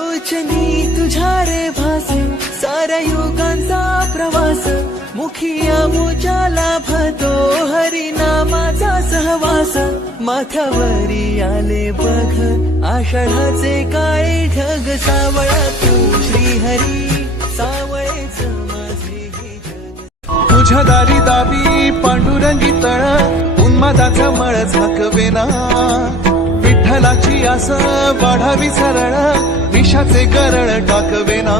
लोचनी तुझ्या रे भास साऱ्या युगांचा प्रवास मुखिया मोजाला लाभतो हरिनामाचा सहवास. माथावरी आले बघ आषाढाचे काळे ढग सावळा तू श्रीहरी सावळेच माझे तुझ्या दारी दावी पांडुरंगी तळ उन्मादाचा मळ झाकवेना. विठ्ठलाची आस वाढावी सरळ विषाचे गरळ टाकवेना